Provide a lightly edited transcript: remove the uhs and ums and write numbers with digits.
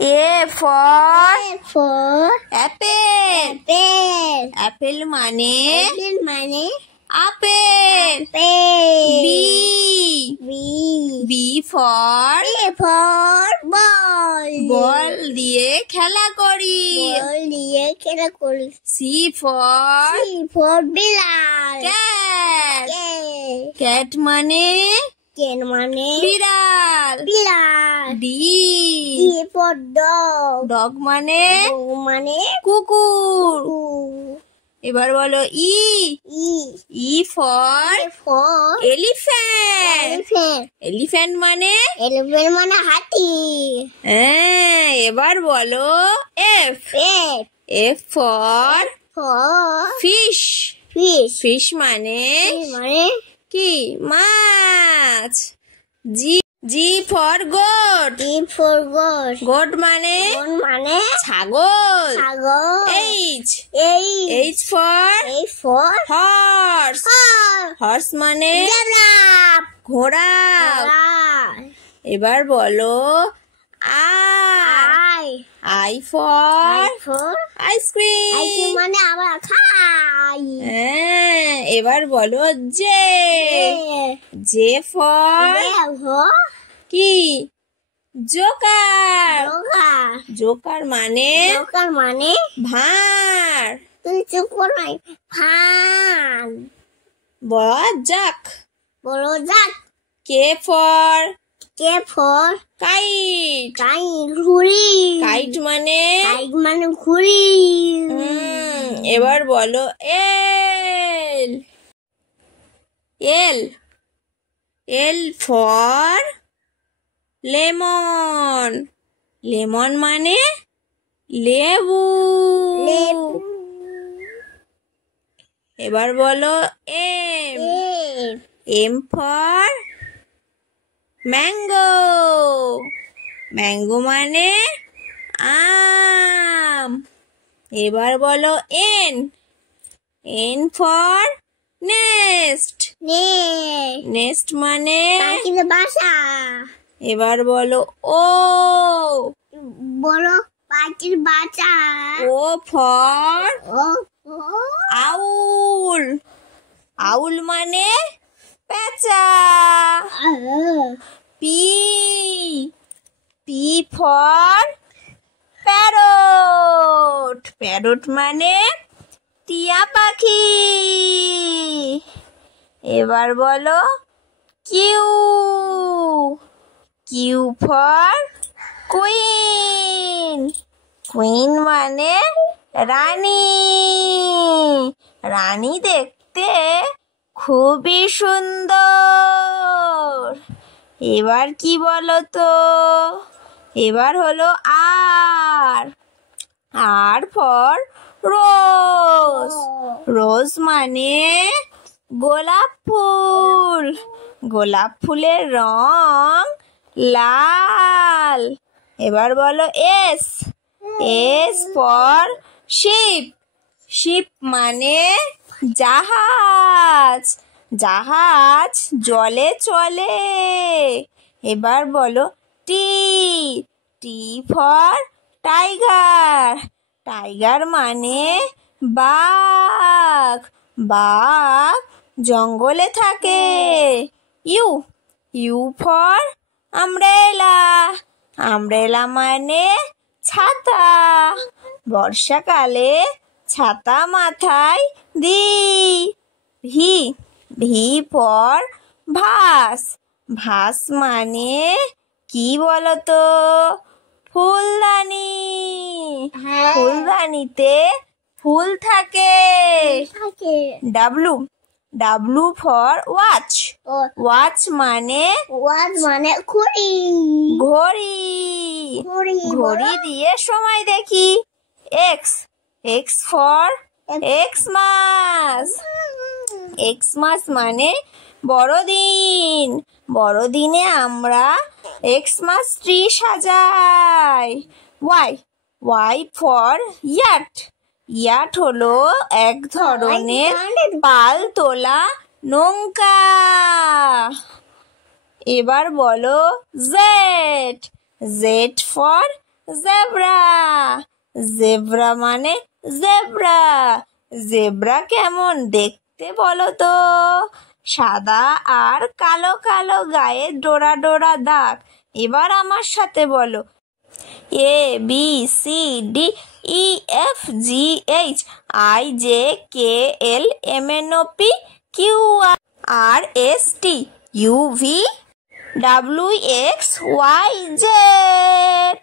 A for apple. apple মানে Apple. B for Ball. বল দিয়ে খেলা করি C for বিড়াল। cat মানে বিড়াল D for dog মানে কুকুর। এবার বলো E for elephant elephant মানে হাতি। এবার বলো F for fish fish মানে কি মাছ G for goat goat মানে ছাগল H for horse horse মানে ঘোড়া এবার বলো I for ice cream আমরা খাই। এবার বলো J for কি জোকার মানে ভাঁড় তুই চুপ কর নাই। ফান যাক বলো যাক। K for kite ঘুড়ি kite মানে ঘুড়ি। এবার বলো L for lemon মানে লেবু এবার বলো M for mango মানে আম এবার বলো N for nest মানে বাসা। এবার বলো পাখির বাসা। O for owl মানে পেঁচা P for parrot মানে টিয়া পাখি এবার বলো Q for queen মানে রানী দেখতে খুবই সুন্দর এবার কি বলো তো এবার হলো R for rose মানে গোলাপ ফুলের রং লাল এবার বলো S for ship মানে জাহাজ জলে চলে এবার বলো T for টাইগার মানে বাঘ জঙ্গলে থাকে U for umbrella মানে ছাতা বর্ষাকালে ছাতা মাথায় দিই V for ভাস মানে কি বলতো ফুলদানিতে ফুল থাকে W for watch মানে ঘড়ি দিয়ে সময় দেখি X for Xmas মানে বড়দিনে আমরা Xmas ট্রি সাজাই Y for yacht হলো এক ধরনের পাল তোলা নৌকা এবার বলো Z for জেব্রা। জেব্রা মানে জেব্রা। জেব্রা কেমন দেখতে বলো তো? সাদা আর কালো কালো গায়ে ডোরা ডোরা দাগ। এবার আমার সাথে বলো, A B C D E F G H I J K L M N O P Q R S T U V W X Y Z.